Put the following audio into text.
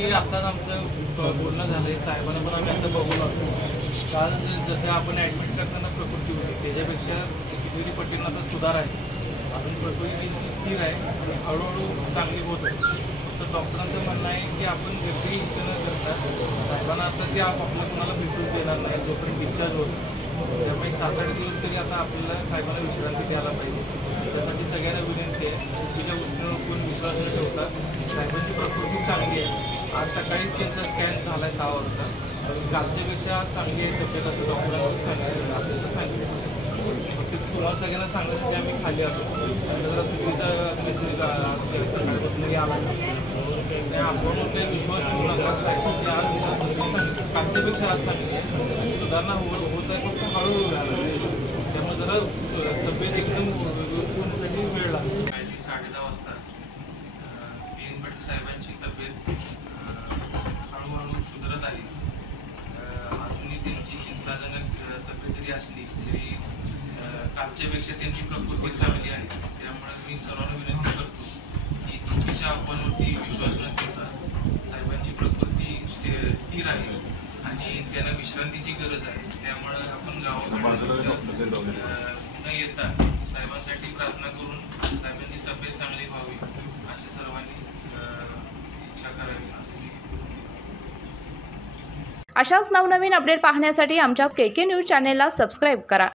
की आत्ताच आमचं बोलणं झालं आहे, साहेबांना पण आम्ही आता बघू लागतो. काल जसं आपण ॲडमिट करताना प्रकृती होती त्याच्यापेक्षा कितीतरी पटीनं आता सुधार आहे. अजून प्रकृती स्थिर आहे, हळूहळू चांगली होत आहे. फक्त डॉक्टरांचं म्हणणं आहे की आपण गर्दी इथं न करता साहेबांना आता ते आपल्याला कोणाला भेटूच देणार नाही जोपर्यंत डिस्चार्ज होत. त्यामुळे 7-8 दिवस तरी आता आपल्याला साहेबांना विश्रांती द्यायला पाहिजे. त्यासाठी सगळ्यांना विनंती आहे, तिच्या गोष्टींवर कोण विश्वास न ठेवता साहेबांची प्रकृती चांगली आहे. आज सकाळीच त्यांचा स्कॅन झाला आहे 6 वाजता. कालच्यापेक्षा आज चांगली आहे तब्येत असं डॉक्टरांचं सांगितलं असेल तर सांगितलं. फक्त तुम्हाला सगळ्यांना सांगायचं की आम्ही खाली असतो जरा चुकीचा सकाळपासून आला आपण काही विश्वास ठेवू नका. की आज सांगितलं कालच्यापेक्षा आज चांगली आहे, सुधारणा होत आहे, फक्त हळूहळू झालं. त्यामुळे जरा तब्येत एकदम व्यवस्थित होण्यासाठी वेळ लागतो. 10:30 वाजता PN पाटील साहेबांची तब्येत हळूहळू सुधारत आली. अजूनही त्यांची चिंताजनक तब्येत जरी असली तरी कालच्यापेक्षा त्यांची प्रकृती चांगली आहे. त्यामुळे मी सर्वांना विनंती करतो की चुकीच्या अफवांवरती विश्वास न ठेवता साहेबांची प्रकृती स्थिर आहे आणि त्यांना विश्रांतीची गरज आहे. त्यामुळे आपण गावाकडे न येता साहेबांसाठी प्रार्थना करून साहेबांची तब्येत चांगली व्हावी असे सर्वांनी इच्छा करावी. अशाच नवनवीन अपडेट पाहण्यासाठी आमच्या KK न्यूज चॅनेलला सबस्क्राईब करा.